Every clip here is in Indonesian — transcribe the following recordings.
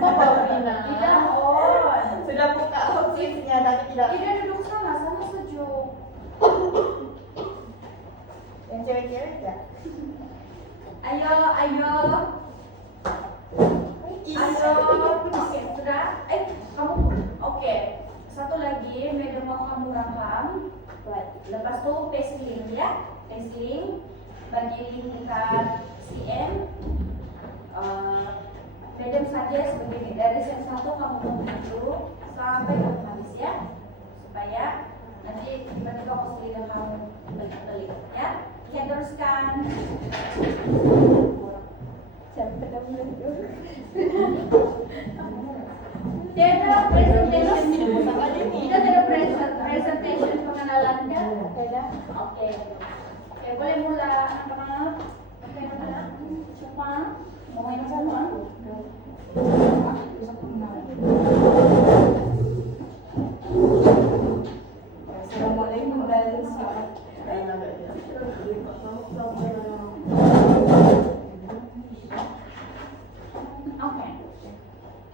Paulina. Tidak, oh. Sudah buka ofisnya tapi tidak. Tidak duduk sana sejuk. Yang cewek-cewek ya. Ayo. Ayo, sudah? Kamu, oke. Satu lagi, Madam mau kamu rakam. Lepas itu paste link ya, paste link, bagi lingkar CM. Madam saja sebagai dari yang satu kamu tunggu dulu sampai kamu habis ya, supaya nanti tiba-tiba postingan kamu balik ya. Kita teruskan. Tidak ada presentation pengenalan kan? Tidak. Oke. Boleh mula anak-anak. Oke, siapa? Mau main sama? Assalamualaikum warahmatullahi wabarakatuh.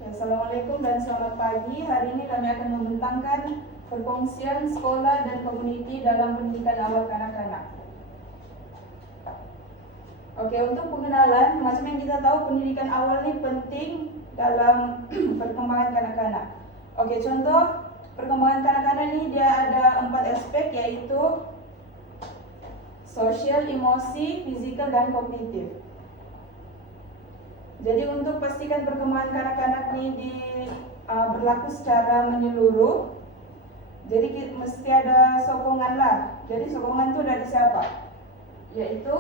Assalamualaikum dan selamat pagi. Hari ini kami akan membentangkan perkongsian sekolah dan community dalam pendidikan awal kanak-kanak. Oke, untuk pengenalan, macam yang kita tahu pendidikan awal ini penting dalam perkembangan kanak-kanak. Oke, contoh perkembangan kanak-kanak ini dia ada 4 aspek, yaitu sosial, emosi, fisikal, dan kognitif. Jadi untuk pastikan perkembangan kanak-kanak ini berlaku secara menyeluruh, jadi mesti ada sokongan lah. Jadi sokongan itu dari siapa? Yaitu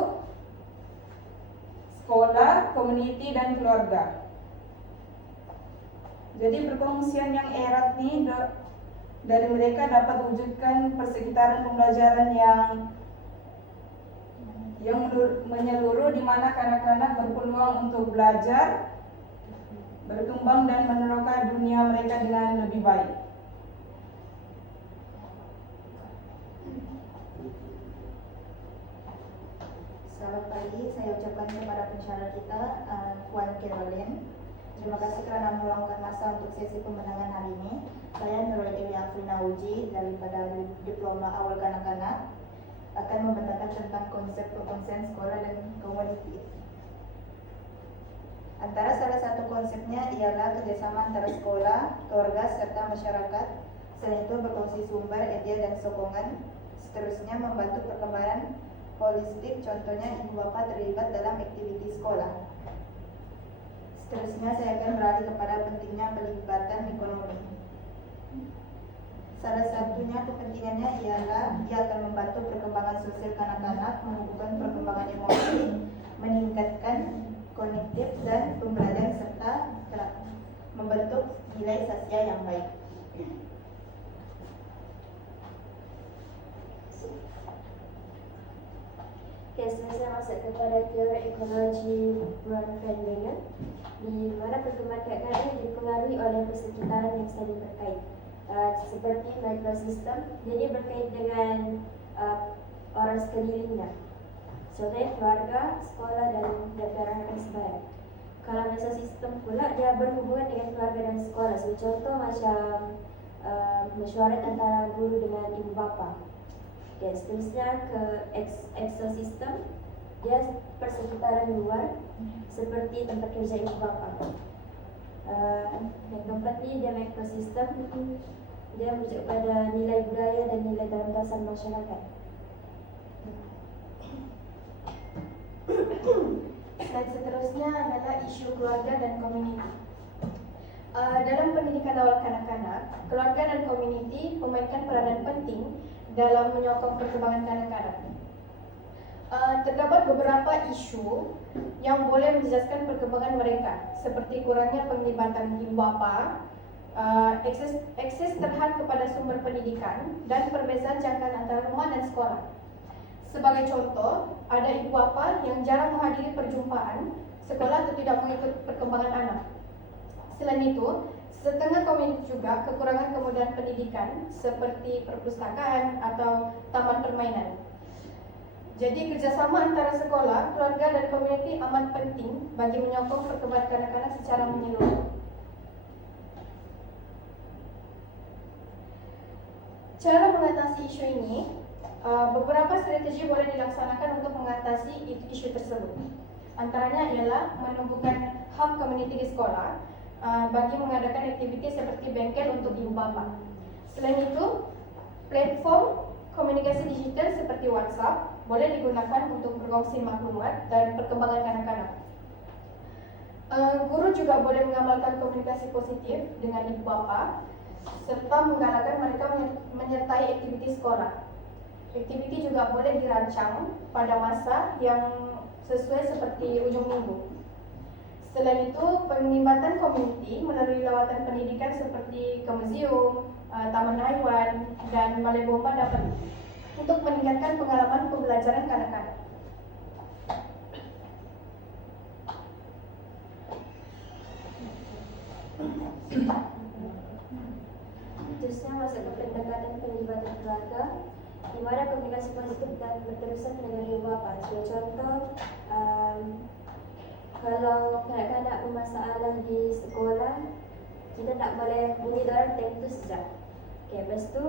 sekolah, community, dan keluarga. Jadi perkongsian yang erat nih dari mereka dapat wujudkan persekitaran pembelajaran yang menyeluruh, di mana kanak-kanak berpeluang untuk belajar, berkembang, dan meneroka dunia mereka dengan lebih baik. Selamat pagi, saya ucapkan kepada pensyarah kita, Puan Caroline. Terima kasih kerana meluangkan masa untuk sesi pemenangan hari ini. Saya Nurul Dewi Afrina Uji daripada Diploma Awal Kanak-kanak akan membentangkan tentang konsep perkongsian sekolah dan komuniti. Antara salah satu konsepnya ialah kerjasama antara sekolah, keluarga, serta masyarakat. Selain itu berkongsi sumber, idea, dan sokongan. Seterusnya membantu perkembangan holistik, contohnya ibu bapa terlibat dalam aktiviti sekolah. Seterusnya saya akan beralih kepada pentingnya pelibatan ekonomi. Salah satunya kepentingannya ialah ia akan membantu perkembangan sosial kanak-kanak, menumbuhkan perkembangan emosi, meningkatkan kognitif dan pembelajaran, serta membentuk nilai sosial yang baik. Saya masuk kepada teori ekologi Ron Van Wengen, di mana perkembangan kanak-kanak ini dipengaruhi oleh persekitaran yang saling berkait, seperti mikrosistem, jadi berkait dengan orang sekelilingnya, contohnya keluarga, sekolah, dan daerah yang sebagainya. Kalau mesosistem pula dia berhubungan dengan keluarga dan sekolah, contoh macam mesyuarat antara guru dengan ibu bapa. Okay, seterusnya ke exosistem, dia persekitaran luar seperti tempat kerja ibu bapa. Yang keempat ni dia mikrosistem, dia merujuk pada nilai budaya dan nilai dalam dasar masyarakat. Dan seterusnya adalah isu keluarga dan komuniti. Dalam pendidikan awal kanak-kanak, keluarga dan komuniti memainkan peranan penting dalam menyokong perkembangan kanak-kanak. Terdapat beberapa isu yang boleh menjejaskan perkembangan mereka, seperti kurangnya penglibatan ibu bapa, akses terhad kepada sumber pendidikan, dan perbezaan jangkauan antara rumah dan sekolah. Sebagai contoh, ada ibu bapa yang jarang menghadiri perjumpaan sekolah atau tidak mengikut perkembangan anak. Selain itu, setengah komunitas juga kekurangan kemudahan pendidikan seperti perpustakaan atau taman permainan. Jadi kerjasama antara sekolah, keluarga, dan komuniti amat penting bagi menyokong perkembangan kanak-kanak secara menyeluruh. Cara mengatasi isu ini, beberapa strategi boleh dilaksanakan untuk mengatasi isu tersebut. Antaranya ialah menumbuhkan hub community di sekolah bagi mengadakan aktiviti seperti bengkel untuk ibu bapa. Selain itu, platform komunikasi digital seperti WhatsApp boleh digunakan untuk berkongsi maklumat dan perkembangan kanak-kanak. Guru juga boleh mengamalkan komunikasi positif dengan ibu bapa serta menggalakkan mereka menyertai aktiviti sekolah. Aktiviti juga boleh dirancang pada masa yang sesuai seperti ujung minggu. Selain itu, penglibatan komuniti melalui lawatan pendidikan seperti ke museum, taman haiwan, dan balai bomba dapat untuk meningkatkan pengalaman pembelajaran kanak-kanak. Terusnya masuk ke pendekatan penglibatan keluarga, di mana komunikasi positif dan berterusan dengan ibu bapa. Sebagai contoh, kalau kanak-kanak bermasalah di sekolah, kita tak boleh bunyi dorang time tu sejak. Okay, lepas tu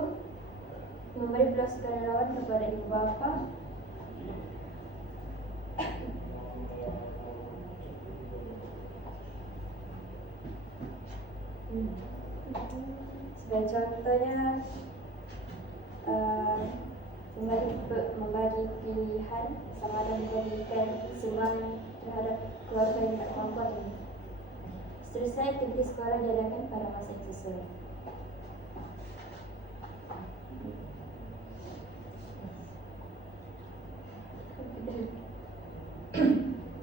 memberi belas sukarelawan kepada ibu bapa. Sebagai contohnya, membagi pilihan sama ada memberikan sumbangan terhadap keluarga yang tak mampu. Seterusnya, aktiviti sekolah diadakan pada masa yang sesuai.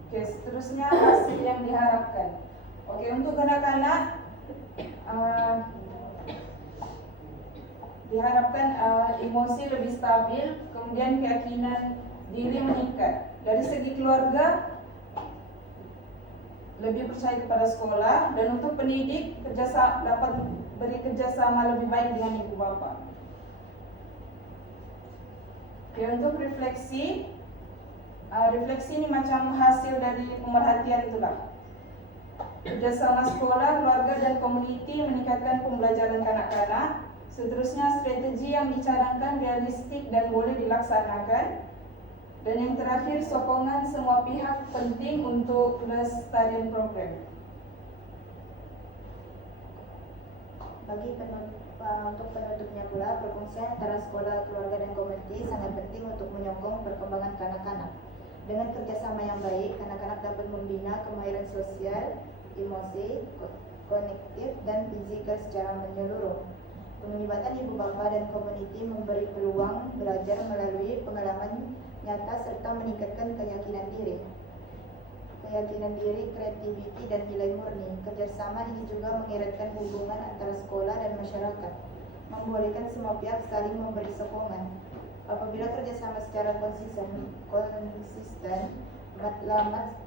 Oke, seterusnya hasil yang diharapkan. Oke, untuk kanak-kanak diharapkan emosi lebih stabil, kemudian keyakinan diri meningkat. Dari segi keluarga, lebih percaya kepada sekolah, dan untuk pendidik dapat beri kerjasama lebih baik dengan ibu bapa. Oke, untuk refleksi, refleksi ini macam hasil dari pemerhatian itulah. Kerjasama sekolah, keluarga, dan komuniti meningkatkan pembelajaran kanak-kanak. Seterusnya, strategi yang dicanangkan realistik dan boleh dilaksanakan. Dan yang terakhir, sokongan semua pihak penting untuk pelestarian program. Untuk penutupnya pula, perkongsian antara sekolah, keluarga, dan komuniti sangat penting untuk menyokong perkembangan kanak-kanak. Dengan kerjasama yang baik, kanak-kanak dapat membina kemahiran sosial, emosi, kognitif, dan fisikal secara menyeluruh. Penglibatan ibu bapa dan komuniti memberi peluang belajar melalui pengalaman nyata serta meningkatkan keyakinan diri, kreativiti, dan nilai murni. Kerjasama ini juga mengeratkan hubungan antara sekolah dan masyarakat, membolehkan semua pihak saling memberi sokongan. Apabila kerjasama secara konsisten, matlamat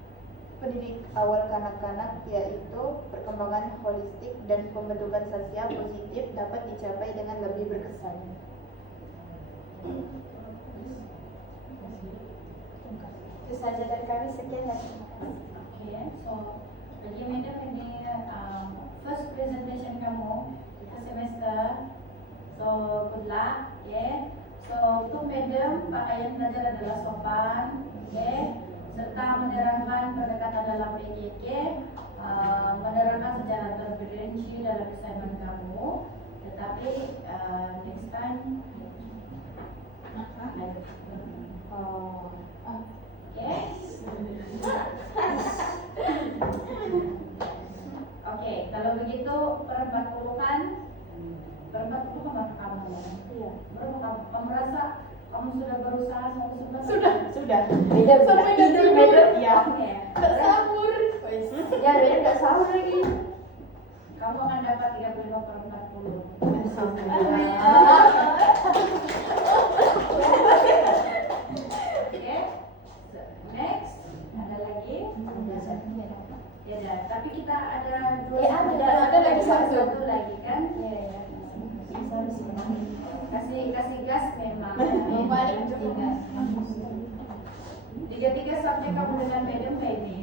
pendidik awal kanak-kanak, yaitu perkembangan holistik dan pembentukan sosial positif, dapat dicapai dengan lebih berkesan. Itu saja dari kami, sekian dan terima kasih. Okay, so jadi madam ini first presentation kamu ke semester, so good luck, yeah. So untuk madam, pakaian belajar adalah sopan, okay, serta menerangkan pendekatan dalam PKK, menerangkan secara terperinci dalam assignment kamu. Tetapi next time, Oke, kalau begitu per 40 kan? Per 40 kan kamu? Iya. Kamu merasa kamu sudah berusaha sampai Sudah. Beda, Sampai tidur nanti beda. ya. Oke. Tak sahur. Ya, beda nggak sahur lagi. Kamu akan dapat 35 per 40. Oke. Next, ada lagi? Ya, dah. Tapi kita ada dua. ada lagi satu lagi kan? Iya. Kasih gas memang. Paling Tiga subjek kamu dengan madam ini.